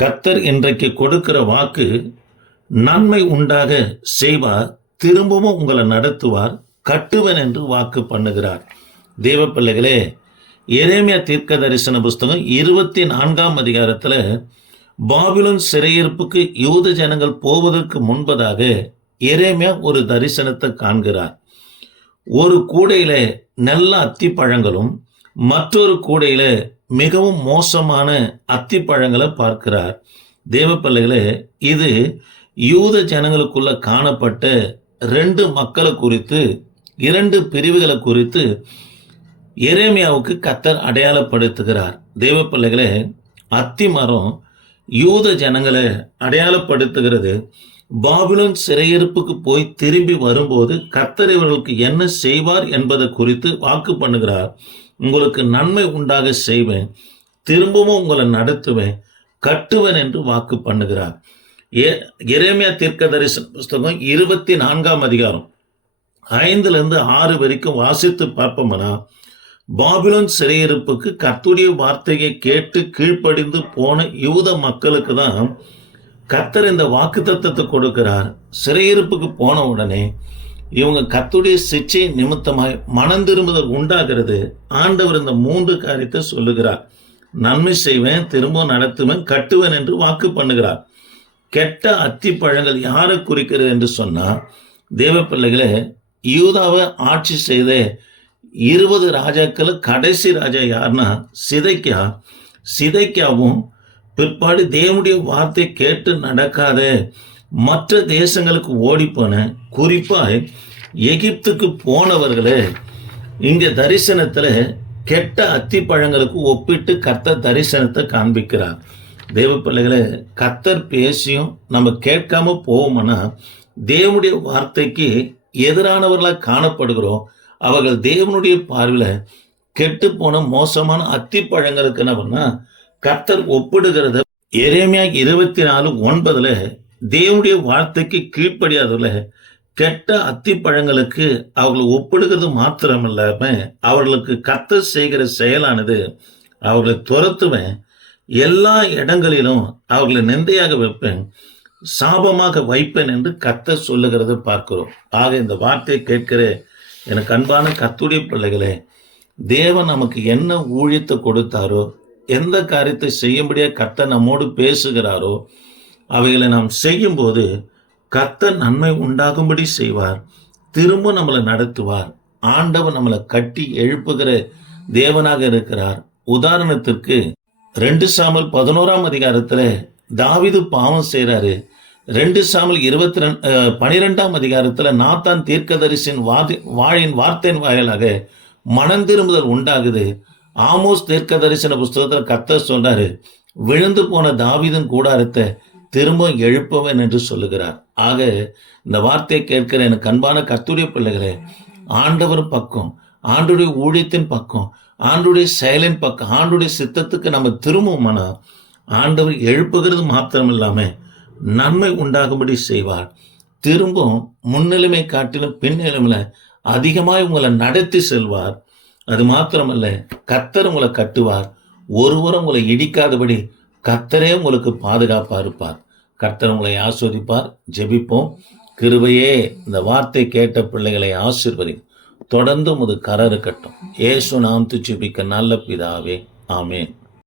கர்த்தர் இன்றைக்கு கொடுக்கிற வாக்கு நன்மை உண்டாக செய்வார், திரும்பவும் உங்களை நடத்துவார், கட்டுவன் என்று வாக்கு பண்ணுகிறார். தேவ பிள்ளைகளே, எரேமியா தீர்க்க தரிசன புஸ்தகம் 24ஆம் அதிகாரத்தில் பாபிலோன் சிறையிருப்புக்கு யூத ஜனங்கள் போவதற்கு முன்பதாக எரேமியா ஒரு தரிசனத்தை காண்கிறார். ஒரு கூடையில நல்ல அத்திப்பழங்களும் மற்றொரு கூடையில மிகவும் மோசமான அத்திப்பழங்களை பார்க்கிறார். தேவ பிள்ளைகளே, இது யூத ஜனங்களுக்குள்ள காணப்பட்ட 2 மக்களை குறித்து, 2 பிரிவுகளை குறித்து எரேமியாவுக்கு கர்த்தர் அடையாளப்படுத்துகிறார். தேவ பிள்ளைகளே, அத்தி மரம் யூத ஜனங்களை அடையாளப்படுத்துகிறது. பாபிலோன் சிறையிருப்புக்கு போய் திரும்பி வரும்போது கர்த்தர் இவர்களுக்கு என்ன செய்வார் என்பதை குறித்து வாக்கு பண்ணுகிறார். உங்களுக்கு நன்மை உண்டாக செய்வேன், திரும்பவும் உங்களை நடத்துவேன், கட்டுவேன் என்று வாக்கு பண்ணுகிறார். எரேமியா தீர்க்க தரிசன புஸ்தகம் 24ஆம் அதிகாரம் 5-6 வரைக்கும் வாசித்து பார்ப்போம்னா, பாபிலோன் சிறையிருப்புக்கு கர்த்தருடைய வார்த்தையை கேட்டு கீழ்ப்படிந்து போன யூத மக்களுக்கு தான் கர்த்தர் இந்த வாக்குத்தத்தத்தை கொடுக்கிறார். சிறையிருப்புக்கு போன உடனே இவங்க கர்த்தருடைய சிச்சை நிமித்தமாய் மனம் திரும்புதல் உண்டாகிறது. ஆண்டவர் இந்த 3 காரியத்தை சொல்லுகிறார். நன்மை செய்வேன், திரும்ப நடத்துவேன், கட்டுவேன் என்று வாக்கு பண்ணுகிறார். கெட்ட அத்தி பழங்கள் யாரை குறிக்கிறது என்று சொன்னா, தேவ பிள்ளைகளே, யூதாவை ஆட்சி செய்த 20 ராஜாக்கள் கடைசி ராஜா யாருன்னா சிதைக்கியாவும் பிற்பாடு தேவனுடைய வார்த்தை கேட்டு நடக்காத மற்ற தேசங்களுக்கு ஓடிப்போன, குறிப்பாய் எகிப்துக்கு போனவர்களே இங்க தரிசனத்துல கெட்ட அத்தி பழங்களுக்கு ஒப்பிட்டு கர்த்தர் தரிசனத்தை காண்பிக்கிறார். தேவ பிள்ளைகளே, கர்த்தர் பேசியும் நம்ம கேட்காம போவோம்னா தேவனுடைய வார்த்தைக்கு எதிரானவர்களாக காணப்படுகிறோம். அவர்கள் தேவனுடைய பார்வையில் கெட்டு போன மோசமான அத்தி பழங்களுக்கு என்ன பண்ணா கர்த்தர் ஒப்பிடுகிறத எரேமியா 24:9 தேவனுடைய வார்த்தைக்கு கீழ்ப்படியாதவர்கள கெட்ட அத்தி பழங்களுக்கு அவர்களை ஒப்பிடுகிறது மாத்திரமில்லாம அவர்களுக்கு கர்த்தர் செய்கிற செயலானது அவர்களை துரத்துவேன், எல்லா இடங்களிலும் அவர்களை நிந்தையாக வைப்பேன், சாபமாக வைப்பேன் என்று கர்த்தர் சொல்லுகிறத பார்க்கிறோம். ஆக இந்த வார்த்தையை கேட்கிற எனக்கு அன்பான கர்த்தருடைய பிள்ளைகளே, தேவன் நமக்கு என்ன ஊழியத்தை கொடுத்தாரோ, எந்த காரியத்தை செய்யும்படியாக கர்த்தர் நம்மோடு பேசுகிறாரோ அவைகளை நாம் செய்யும்போது கர்த்தர் நன்மை உண்டாகும்படி செய்வார், திரும்ப நம்மளை நடத்துவார். ஆண்டவர் நம்மளை கட்டி எழுப்புகிற தேவனாக இருக்கிறார். உதாரணத்திற்கு 2 சாமுவேல் 11ஆம் அதிகாரத்துல தாவீது பாவம் செய்யறாரு. 2 சாமுவேல் 12ஆம் அதிகாரத்துல நாத்தான் தீர்க்கதரிசியின் வாழின் வார்த்தையின் வாயிலாக மனம் திரும்புதல் உண்டாகுது. ஆமோஸ் தீர்க்க தரிசன புஸ்தகத்துல கர்த்தர் சொல்றாரு, விழுந்து போன தாவீதின் கூடாரத்தை திரும்ப எழுப்பவன் என்று சொல்லுகிறார். ஆக இந்த வார்த்தையை கேட்கிற எனக்கு அன்பான கர்த்தருடைய பிள்ளைகளே, ஆண்டவர் பக்கம், ஆண்டுடைய ஊழியத்தின் பக்கம், ஆண்டுடைய செயலின் பக்கம், ஆண்டுடைய சித்தத்துக்கு நம்ம திரும்புவோம்னா ஆண்டவர் எழுப்புகிறது மாத்திரம் இல்லாம நன்மை உண்டாகும்படி செய்வார். திரும்பவும் முன்னிலைமை காட்டிலும் பின்னிலைமையில அதிகமாய் உங்களை நடத்தி செல்வார். அது மாத்திரமல்ல, கர்த்தர் உங்களை கட்டுவார். ஒருவரும் உங்களை இடிக்காதபடி கர்த்தரே உங்களுக்கு பாதுகாப்பா இருப்பார். கர்த்தர் உங்களை ஆஸ்வதிப்பார். ஜெபிப்போம். கிருபையே, இந்த வார்த்தை கேட்ட பிள்ளைகளை ஆசீர்வதி, தொடர்ந்து உமது கரம் இருக்கட்டும். இயேசு நாமத்தில் ஜெபிக்க நல்ல பிதாவே, ஆமென்.